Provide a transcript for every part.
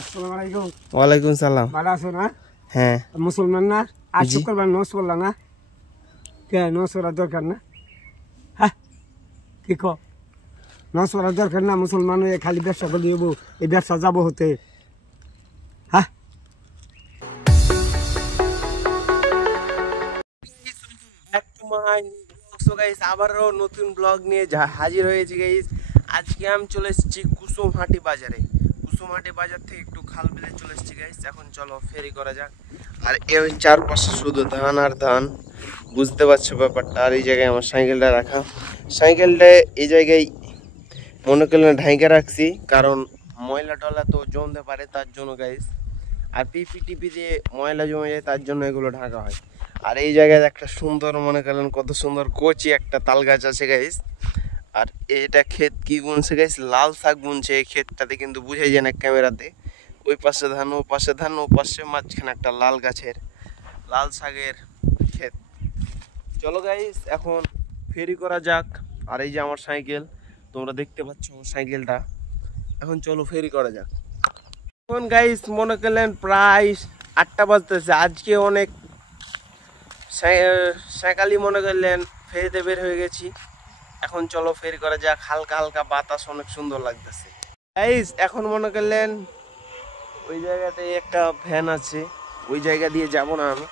আসসালামু আলাইকুম। ওয়ালাইকুম সালাম। ভালো আছো না? হ্যাঁ। মুসলমান না? আজ জি। শুক্রবার নোজ পড়লা না? কে নোজ পড়ার দরকার না? হ্যাঁ কি কো? নোজ পড়ার দরকার না? মুসলমান হয়ে খালি ব্যবসা করে দিব, এই ব্যবসা যাবো হতে। হ্যাঁ আবারও নতুন ব্লগ নিয়ে হাজির হয়েছি গাইস। আজকে আমি চলে এসেছি কুসুমহাটি বাজারে। কুসুমহাটি বাজার থেকে একটু খাল বিলে চলে এসেছি গাইস। এখন চলো ফেরি করা যাক। আর এই চারপাশে শুধু ধান আর ধান, বুঝতে পারছো ব্যাপারটা। আর এই জায়গায় আমার সাইকেলটা রাখা, সাইকেলটা এই জায়গায় মনে করলে ঢাইকা রাখছি, কারণ ময়লা টলা তো জমতে পারে তার জন্য গাইস। আর পিপি টিপি দিয়ে ময়লা জমে যায়, তার জন্য এগুলো ঢাকা হয়। আর এই জায়গায় একটা সুন্দর মনে করেন কত সুন্দর কচি একটা তাল গাছ আছে গাইস। আর এটা ক্ষেত কি বুনছে গাইস, লাল শাক বুনছে এই ক্ষেতটাতে, কিন্তু বুঝাই যায় না ক্যামেরাতে। ওই পাশে ধান, ও পাশে ধান, ও পাশে মাঝখানে একটা লাল গাছের লাল শাকের ক্ষেত। চলো গাইস এখন ফেরি করা যাক। আর এই যে আমার সাইকেল, তোমরা দেখতে পাচ্ছ আমার সাইকেলটা। এখন চলো ফেরি করা যাক। এখন গাইস মনে করলেন প্রায় 8টা বাজতেছে। আজকে অনেক সকালই মনে করলেন ফেরিতে বের হয়ে গেছি। এখন চলো ফেরি করা যাক। হালকা হালকা বাতাস অনেক সুন্দর লাগতেছে গাইস। এখন মনে করলেন ওই জায়গাতে একটা ভ্যান আছে, ওই জায়গা দিয়ে যাব না আমি,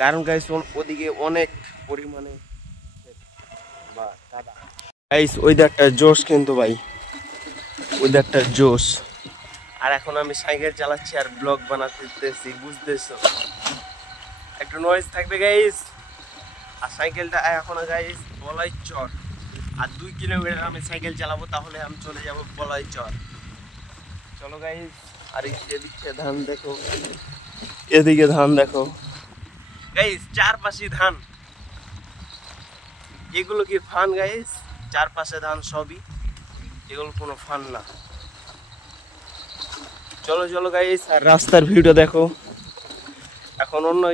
কারণ গাইস ওদিকে অনেক পরিমাণে গাইস ওই একটা জোশ, কিন্তু ভাই ওই একটা জোশ। আর এখন আমি সাইকেল চালাচ্ছি আর ব্লগ বানাতেছি, বুঝতেছো, একটু নয়েজ থাকবে গাইস। আর সাইকেলটা এখন গাইস বলাই চর, আর 2 কিলোমিটার আমি সাইকেল চালাবো, তাহলে আমি চলে যাব বলাই চর। চলো গাইস। আর এদিকে ধান দেখো, এদিকে ধান দেখো গাইস, চারপাশে ধান। এগুলো কি ফান গাইস? চারপাশে ধান সবই, এগুলো কোনো ফান না। চলো চলো গাইস, আর রাস্তার ভিউটা দেখো। এখন অন্য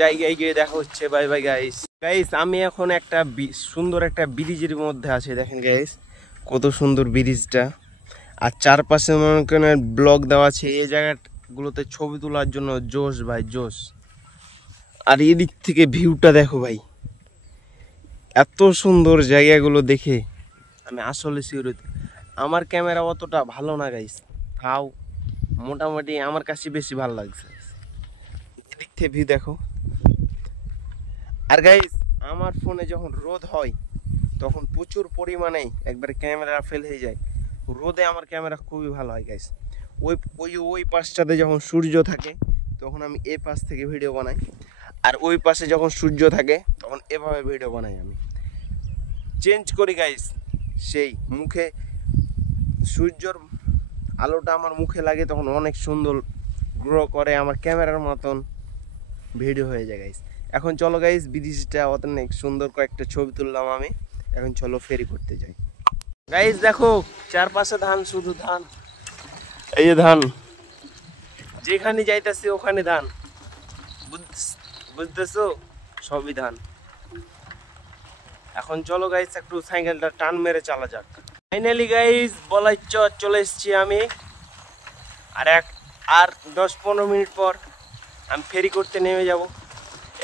জায়গায় গিয়ে দেখা হচ্ছে। Bye bye guys. গাইস আমি এখন একটা সুন্দর একটা ব্রিজের মধ্যে আছি, দেখেন গাইস কত সুন্দর ব্রিজটা। আর চারপাশে মনে করেন ব্লক দেওয়া আছে, এই জায়গাগুলোতে ছবি তোলার জন্য জোশ ভাই জোশ। আর এদিক থেকে ভিউটা দেখো ভাই, এত সুন্দর জায়গাগুলো দেখে আমি আসলে শিওরিত। আমার ক্যামেরা অতটা ভালো না গাইস, তাও মোটামুটি আমার কাছে বেশি ভালো লাগছে। এদিক থেকে ভিউ দেখো। আর গাইস আমার ফোনে যখন রোদ হয় তখন প্রচুর পরিমাণে একবার ক্যামেরা ফেল হয়ে যায়। রোদে আমার ক্যামেরা খুবই ভালো হয় গাইস। ওই পাশটাতে যখন সূর্য থাকে তখন আমি এই পাশ থেকে ভিডিও বানাই, আর ওই পাশে যখন সূর্য থাকে তখন এভাবে ভিডিও বানাই। আমি চেঞ্জ করি গাইস। সেই মুখে সূর্যর আলোটা আমার মুখে লাগে, তখন অনেক সুন্দর গ্রো করে, আমার ক্যামেরার মতন ভিডিও হয়ে যায় গাইস। এখন চলো গাইস, ব্রিজটা অনেক সুন্দর কয়েকটা ছবি তুললাম আমি। এখন চলো ফেরি করতে যাই গাইস। দেখো চারপাশে ধান, শুধু ধান, এই যে ধান, যেখানে যাইতেছি ওখানে ধান, বুঝতেছো, সবই ধান। এখন চলো গাইস একটু সাইকেলটা টান মেরে চালা যাক। ফাইনালি গাইস বলাই চর চলে এসেছি আমি। আর 10-15 মিনিট পর আমি ফেরি করতে নেমে যাব।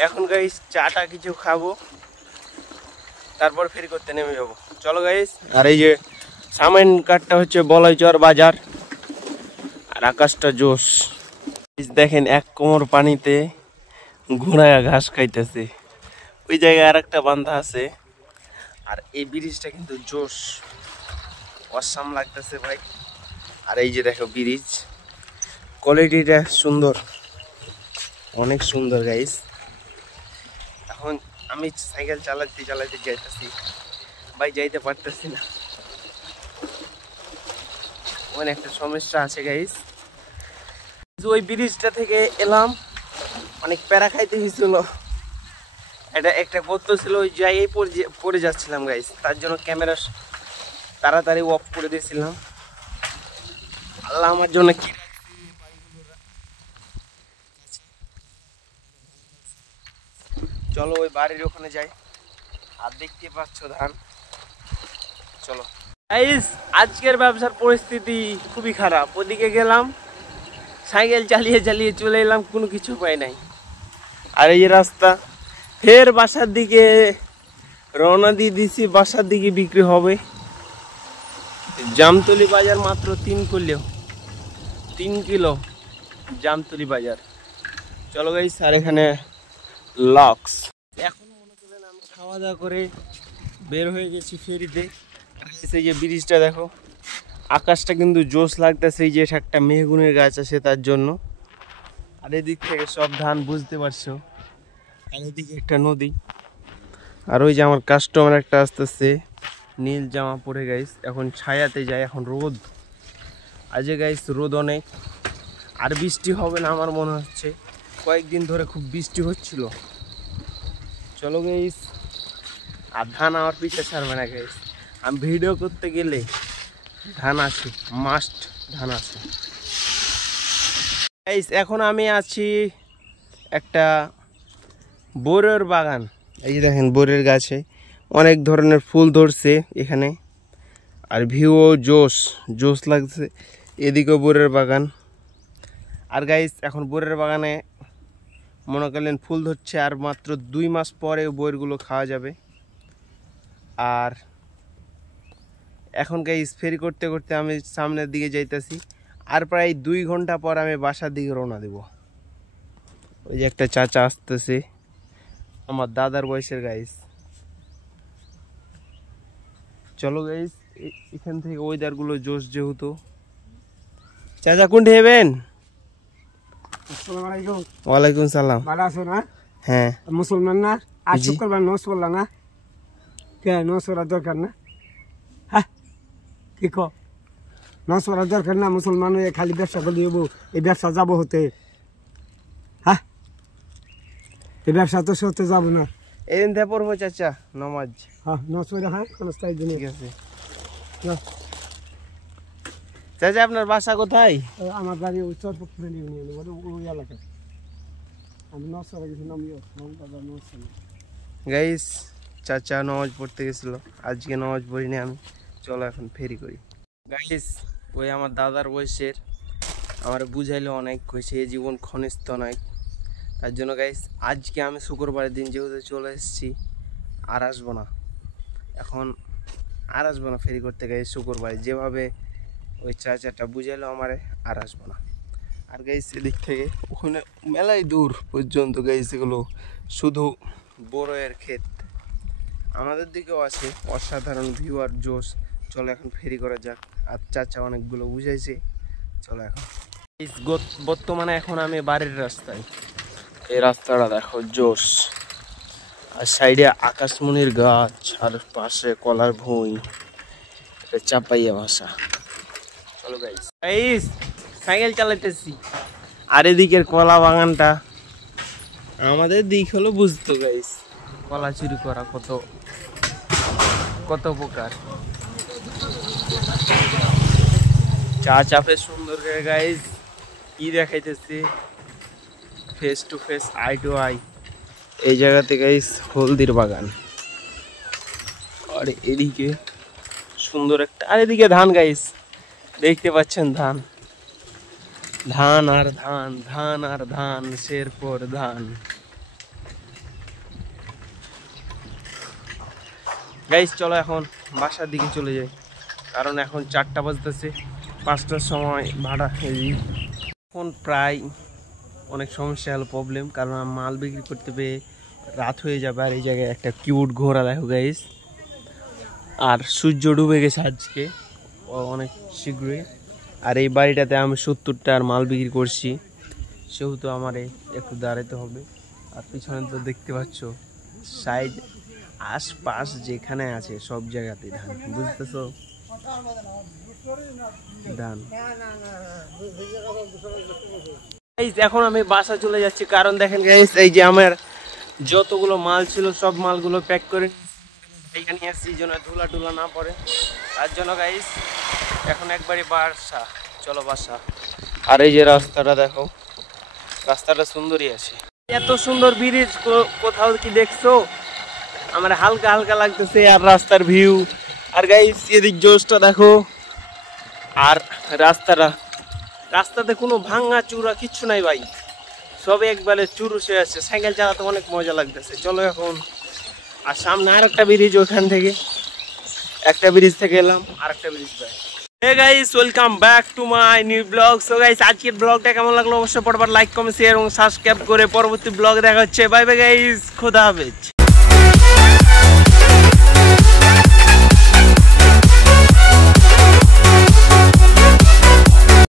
এখন গাইস চাটা কিছু খাবো, তারপর ফেরি করতে নেমে যাব। চলো গাইস। আর এই যে সামাইন কাঠটা হচ্ছে বলাইচর বাজার, আর আকাশটা জোশ। দেখেন এক কোমর পানিতে ঘোড়ায় ঘাস খাইতেছে। ওই জায়গায় আর একটা বান্ধা আছে। আর এই ব্রিজটা কিন্তু জোশ, অসাম লাগতেছে ভাই। আর এই যে দেখো ব্রিজ, কোয়ালিটিটা সুন্দর, অনেক সুন্দর গাইস। এখন আমি সাইকেল চালাতে চালাতে যাইতেছি ভাই, যাইতে পারতেছি না, ওখানে একটা সমস্যা আছে গাইস। ওই ব্রিজটা থেকে এলাম, অনেক প্যারা খাইতে হয়েছিল। এটা একটা গর্ত ছিল, ওই জায়গায় পড়ে যাচ্ছিলাম গাইস, তার জন্য ক্যামেরা তাড়াতাড়ি অফ করে দিয়েছিলাম। আল্লাহ আমার জন্য কি। চলো ওই বাড়ির ওখানে যাই। আর দেখতে পাচ্ছ ধান। চলো গাইস, আজকের ব্যবসার পরিস্থিতি খুবই খারাপ। ওদিকে গেলাম, সাইকেল চালিয়ে চালিয়ে চলে এলাম, কোনো কিছু পাই নাই। আর এই রাস্তা ফের বাসার দিকে রওনা দিয়ে দিছি, বাসার দিকে বিক্রি হবে। জামতলি বাজার মাত্র 3 কিলো জামতলি বাজার। চলো গাইস, আর এখানে লক্স। এখন মনে করেন আমি খাওয়া দাওয়া করে বের হয়ে গেছি ফেরিতে। এই যে ব্রিজটা দেখো, আকাশটা কিন্তু জোশ লাগতেছে, এই যে একটা মেহগুনের গাছ আছে তার জন্য। আর এদিক থেকে সব ধান বুঝতে পারছো, আর এদিকে একটা নদী। আর ওই যে আমার কাস্টমার একটা আসতেছে, নীল জামা পরে গাইস, এখন ছায়াতে যায়, এখন রোদ আজ গাইস, রোদ অনেক। আর বৃষ্টি হবে না আমার মনে হচ্ছে, কয়েকদিন ধরে খুব বৃষ্টি হচ্ছিল। চলো গাইস, আর ধান আমার পিছে ছাড়বে না গাইস, আমি ভিডিও করতে গেলে ধান আসে, মাস্ট ধান আসে গাইস। এখন আমি আছি একটা বরের বাগান, এই যে দেখেন বরের গাছে অনেক ধরনের ফুল ধরছে এখানে, আর ভিউও জোশ লাগছে। এদিকেও বরের বাগান। আর গাইস এখন বরের বাগানে মনে করলেন ফুল ধরছে, আর মাত্র 2 মাস পরে বইগুলো খাওয়া যাবে। আর এখন গাইস ফেরি করতে করতে আমি সামনের দিকে যাইতেছি, আর প্রায় 2 ঘন্টা পর আমি বাসার দিকে রওনা দেব। ওই যে একটা চাচা আসতেছে, আমার দাদার বয়সের গাইস। চলো গাইস, এখান থেকে ওয়েদার গুলো জোশ যেহেতু। চাচা কোনটি হেবেন? আসসালামু আলাইকুম। ওয়ালাইকুম সালাম। ভালো আছো না? হ্যাঁ। মুসলমান না? আজ জি। শুক্রবার নমাজ পড়লা না? কে নমাজ পড়ার দরকার না? হ্যাঁ, কি কো? নমাজ পড়ার দরকার না? মুসলমান হয়ে খালি ব্যবসা করলে হবো? এই ব্যবসা যাবো হতে? হ্যাঁ, এই ব্যবসা তো সত্যি যাবো না। এদিন থেকে পড়বো চাচা নমাজ। হ্যাঁ, নমাজ পড়ে হ্যাঁ কোনো স্থায়ী দিনে। ঠিক আছে চাচা, আপনার বাসা কোথায়? আমার বাড়ি উত্তর পশ্চিম ইউনিয়নে, ওই এলাকায়। আমি নমাজ পড়ে গেছি, নামিও নমাজ পড়ে। গাইস চাচা নামাজ পড়তে গেছিল, আজকে নামাজ পড়িনি আমি। চলো এখন ফেরি করি গাইস। ওই আমার দাদার বয়সের, আমার বুঝাইলো অনেক, কইছে এই জীবন ক্ষণিস্থ নয়। তার জন্য গাইস আজকে আমি শুক্রবারের দিন যেহেতু চলে এসেছি, আর আসবো না, এখন আর আসবো না ফেরি করতে গাইস। শুক্রবারে যেভাবে ওই চাচাটা বুঝাইলো আমারে, আর আসবো না। আর গাইস এদিক থেকে ওখানে মেলাই দূর পর্যন্ত গাইস এগুলো শুধু বড়য়ের ক্ষেত। আমাদের দিকেও আছে অসাধারণ ভিউ আর জোশ। চলো এখন ফেরি করা যাক, আর চাচা অনেকগুলো বুঝাইছে। চলো এখন বর্তমানে এখন আমি বাড়ির রাস্তায়, এই রাস্তাটা দেখো জোশ, আর সাইডে আকাশমণির গাছ, আর পাশে কলার ভুঁই, চাপাইয়া ভাষা। চলো গাইস, সাইকেল চালাইতেছি। আর এদিকের কলা বাগানটা আমাদের দিক হলো বুঝতো গাইস, কলা চুরি করা কত প্রকার। চা চাপে সুন্দর করে গাইস কি দেখাইতেছে, face to face, eye to eye. এই জায়গাতে গাইস হলদির বাগান, আর এদিকে সুন্দর একটা, আর এদিকে ধান গাইস দেখতে পাচ্ছেন, ধান আর ধান, ধান আর ধান, শের পর ধান। গাইস চলো এখন বাসার দিকে চলে যাই, কারণ এখন 4টা বাজতেছে, 5টার সময় ভাড়া। এখন প্রায় অনেক সমস্যা হলো, প্রবলেম, কারণ মাল বিক্রি করতে পেয়ে রাত হয়ে যাবে। আর এই জায়গায় একটা কিউট ঘোড়া দেখো গাইস, আর সূর্য ডুবে গেছে আজকে অনেক শীঘ্রই। আর এই বাড়িটাতে আমি 70টার মাল বিক্রি করছি, সেহেতু আমার একটু দাঁড়াতে হবে। আর পিছনে তো দেখতে পাচ্ছ সাইড আশপাশ যেখানে আছে সব জায়গাতে ধান, বুঝতেছো, ধান। এখন আমি বাসা চলে যাচ্ছি, কারণ দেখেন গাইস এই যে আমার যতগুলো মাল ছিল সব মালগুলো প্যাক করে এখানে আসছি, যেন ধুলা টুলা না পড়ে, তার জন্য গাইস এখন একবারই বাসা। চলো বাসা। আর এই যে রাস্তাটা দেখো, রাস্তাটা সুন্দরই আছে, এত সুন্দর ব্রিজ কোথাও কি দেখছো? আমার হালকা হালকা লাগতেছে, আর রাস্তার ভিউ, আর গাইস এদিক জোশটা দেখো, আর রাস্তাতে কোনো ভাঙা চূড়া কিচ্ছু নাই ভাই, সব একবারে চুরুসে আছে। সাইকেল চালাতে অনেক মজা লাগতেছে। চলো এখন, আর সামনে আর একটা ব্রিজ, ওখান থেকে একটা ব্রিজ থেকে এলাম আর একটা ব্রিজ ভাই। Hey guys, welcome back to my new blog. So guys, আজকের ব্লগটা কেমন লাগলো অবশ্যই পরবার লাইক কমেন্ট শেয়ার এবং সাবস্ক্রাইব করে পরবর্তী ব্লগ দেখা হচ্ছে। বাই বাই গাইস, খোদা হাফেজ।